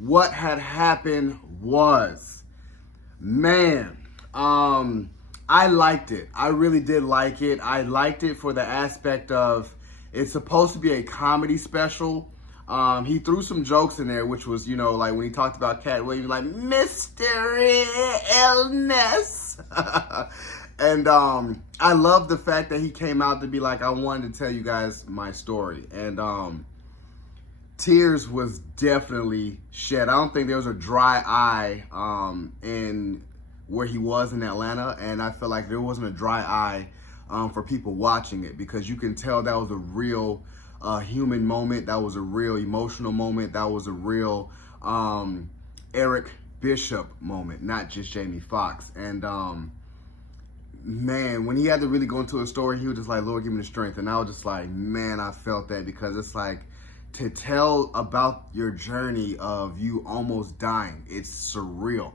What Had Happened Was. Man, I liked it. I really did like it. I liked it for the aspect of it's supposed to be a comedy special. He threw some jokes in there, which was, like when he talked about Cat Williams, like mystery illness. And I love the fact that he came out to be like, I wanted to tell you guys my story. And tears was definitely shed. I don't think there was a dry eye in where he was in Atlanta, and I feel like there wasn't a dry eye for people watching it, because you can tell that was a real human moment. That was a real emotional moment. That was a real Eric Bishop moment, not just JamieFoxx. And man, when he had to really go into a story, he was just like, Lord, give me the strength. And I was just like, man, I felt that, because it's like, to tell about your journey of you almost dying, it's surreal.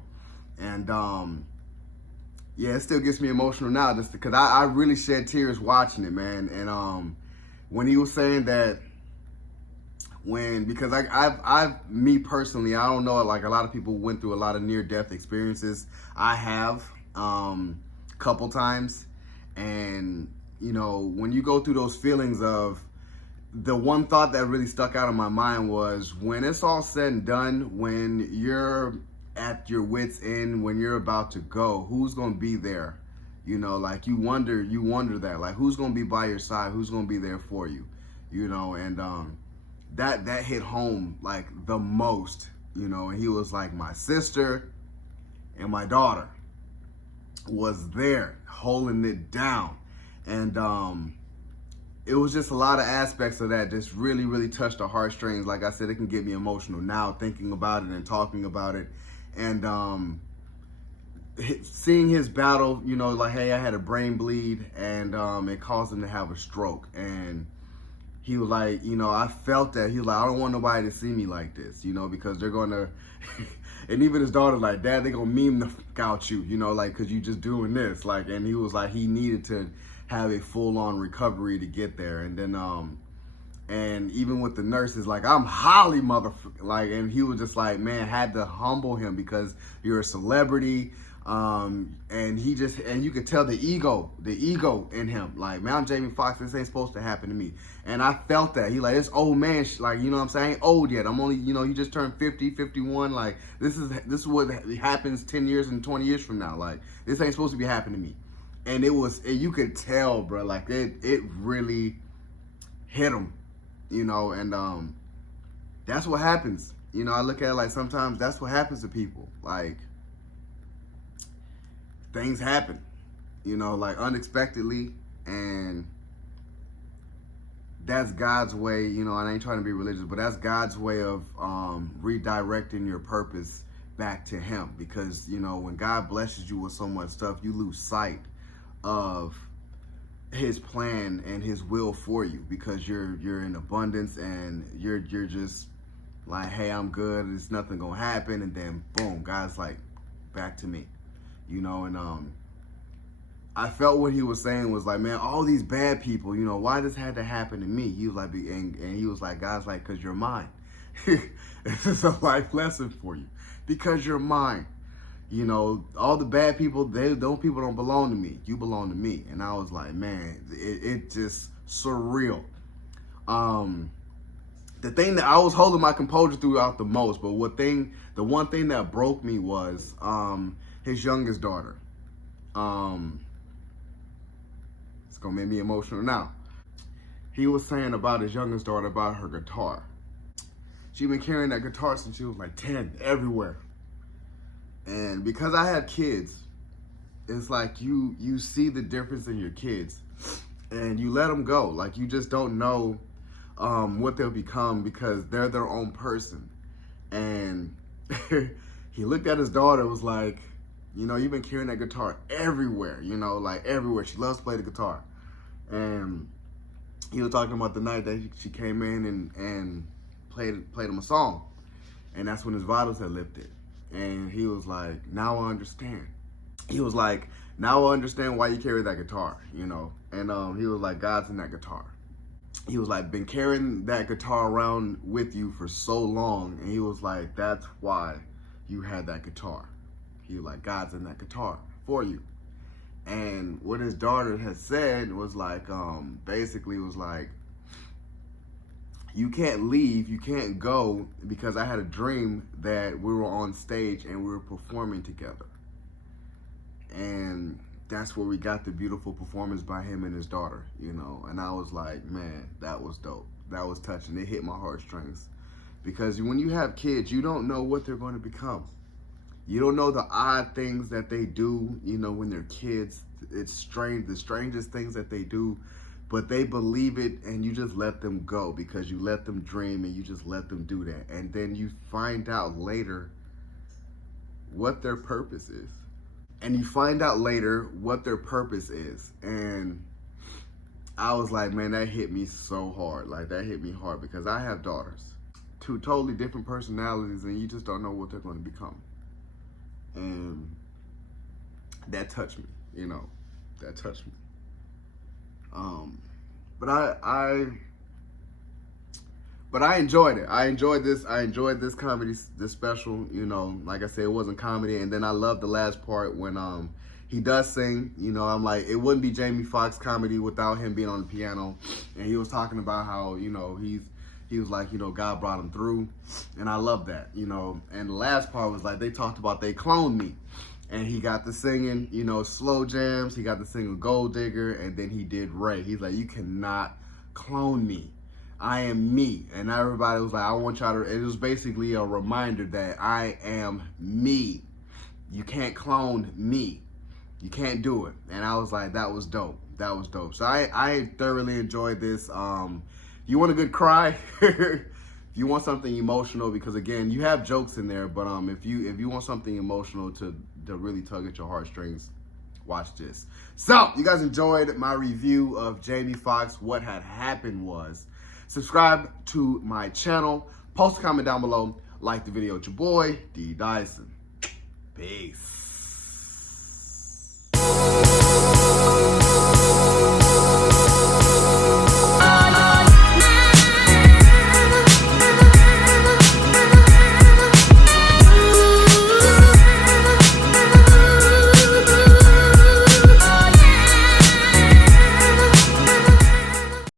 And yeah, it still gets me emotional now, just because I really shed tears watching it, man. And when he was saying that, because I've me personally, I don't know, like a lot of people went through a lot of near-death experiences. I have couple times. And when you go through those feelings of, the one thought that really stuck out in my mind was, when it's all said and done, when you're at your wit's end, when you're about to go, who's going to be there? Like you wonder that, like, who's going to be by your side? Who's going to be there for you? And that hit home like the most, and he was like, my sister and my daughter was there holding it down. And it was just a lot of aspects of that just really, really touched the heartstrings. Like I said, it can get me emotional now thinking about it and talking about it. And seeing his battle, like, hey, I had a brain bleed, and it caused him to have a stroke. And he was like, I felt that. He was like, I don't want nobody to see me like this, because they're going to, and even his daughter, like, Dad, they're going to meme the fuck out you, like, because you just doing this. Like, and he was like, he needed to have a full-on recovery to get there. And then and even with the nurses, like, I'm Holly, motherfucker, like, and he was just like, man, had to humble him, because you're a celebrity. And he just, and you could tell the ego in him, like, man, I'm JamieFoxx, this ain't supposed to happen to me. And I felt that. He like, this old man, like, what I'm saying, I ain't old yet, I'm only, he just turned 50, 51, like, this is what happens 10 years and 20 years from now, like, this ain't supposed to be happening to me. And you could tell, bro, like, it really hit him, and that's what happens. I look at it like, sometimes that's what happens to people. Like, things happen, like, unexpectedly, and that's God's way. I ain't trying to be religious, but that's God's way of redirecting your purpose back to him. Because, when God blesses you with so much stuff, you lose sight of his plan and his will for you, because you're in abundance, and you're just like, hey, I'm good, there's nothing gonna happen. And then boom, God's like, back to me, and I felt what he was saying was like, man, all these bad people, why this had to happen to me? He was like, and he was like, God's like, because you're mine. This is a life lesson for you, because you're mine. All the bad people, those people don't belong to me. You belong to me. And I was like, man, it just surreal. The thing that I was holding my composure throughout the most, but the one thing that broke me was his youngest daughter. It's gonna make me emotional now. He was saying about his youngest daughter, about her guitar. She'd been carrying that guitar since she was like 10, everywhere. And because I have kids, it's like you see the difference in your kids, and you let them go. Like, you just don't know what they'll become, because they're their own person. And he looked at his daughter, was like, you've been carrying that guitar everywhere, like everywhere. She loves to play the guitar. And he was talking about the night that she came in and played him a song. And that's when his vitals had lifted. And he was like, now I understand. He was like, now I understand why you carry that guitar, And he was like, God's in that guitar. he was like, been carrying that guitar around with you for so long. And he was like, that's why you had that guitar. He was like, God's in that guitar for you. And what his daughter had said was like, basically was like, you can't leave, you can't go, because I had a dream that we were on stage and we were performing together. And that's where we got the beautiful performance by him and his daughter, you know. And I was like, man, that was dope. That was touching. It hit my heartstrings. Because when you have kids, you don't know what they're going to become. You don't know the odd things that they do, you know, when they're kids. It's strange, the strangest things that they do, but they believe it, and you just let them go because you let them dream and you just let them do that. And then you find out later what their purpose is. And you find out later what their purpose is. And I was like, man, that hit me so hard. Like, that hit me hard because I have daughters. Two totally different personalities, and you just don't know what they're going to become. And that touched me, you know, that touched me. But I enjoyed it. I enjoyed this comedy, this special, you know. Like I said, it wasn't comedy. And then I love the last part when he does sing, you know. I'm like, it wouldn't be JamieFoxx comedy without him being on the piano. And he was talking about how, you know, he was like, you know, God brought him through. And I love that, you know. And the last part was like, they talked about they cloned me. And he got to singing, you know, slow jams. He got to sing Gold Digger. And then he did Ray. He's like, you cannot clone me. I am me. And everybody was like, I want y'all to, it was basically a reminder that I am me. You can't clone me. You can't do it. And I was like, that was dope. That was dope. So I thoroughly enjoyed this. You want a good cry? If you want something emotional, because again, you have jokes in there, but if you want something emotional to really tug at your heartstrings, watch this. So, you guys enjoyed my review of JamieFoxx, What Had Happened Was. Subscribe to my channel, post a comment down below, like the video. It's your boy, D Dyson. Peace.